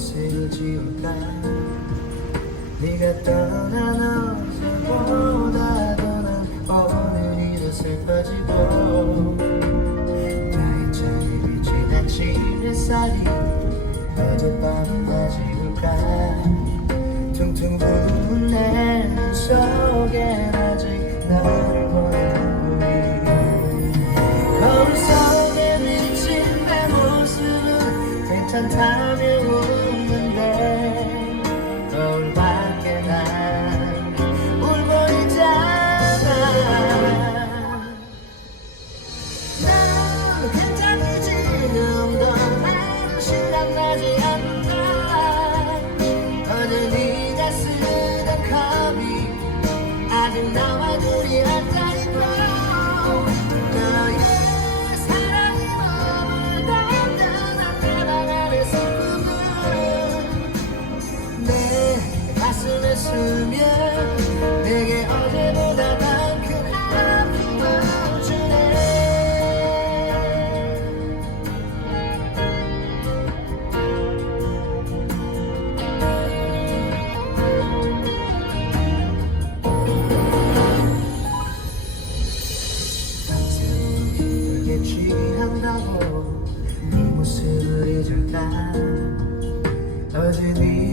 새로 지울까 네가 떠난 어제보다 떠난 오늘이 더 슬퍼지고 나의 차이 빛이 닥친 햇살이 어젯밤을 다 지울까? 퉁퉁 부어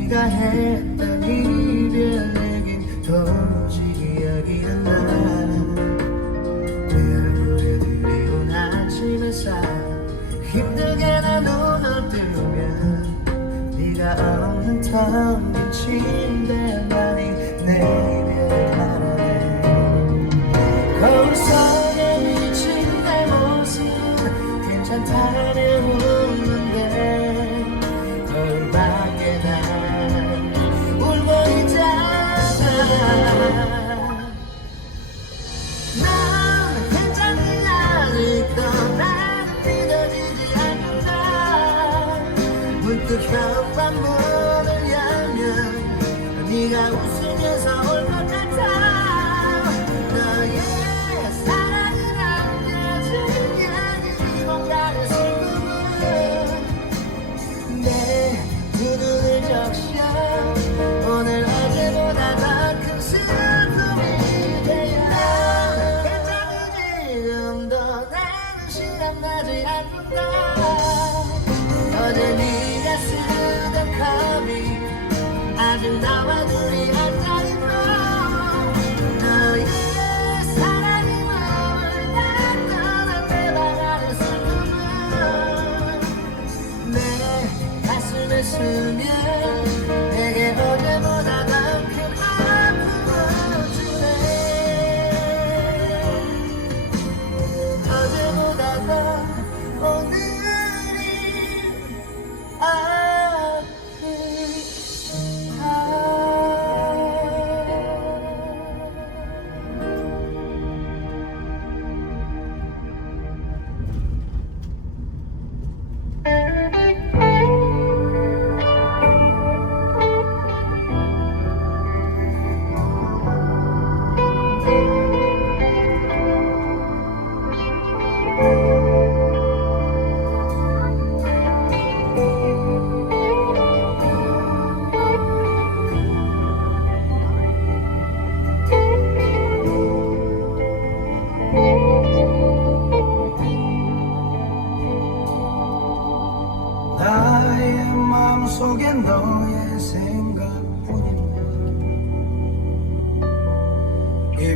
네가 했던 이별 내겐 도무지 기억이 안나내 얼굴에 들리온 아침 햇살 힘들게 나 눈을 뜨면 네가 없는 텅빈 침대 using as a Imagine now I do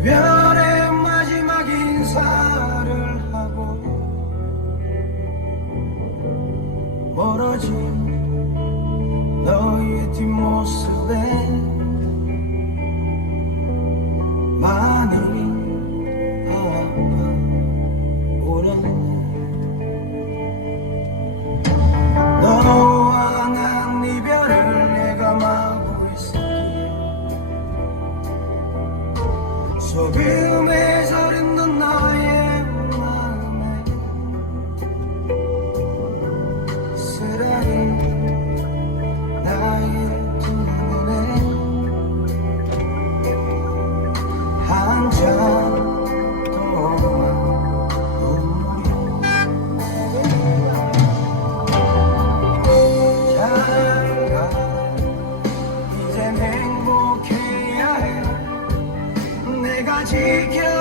이별의 마지막 인사를 하고 멀어진 너 for real. 내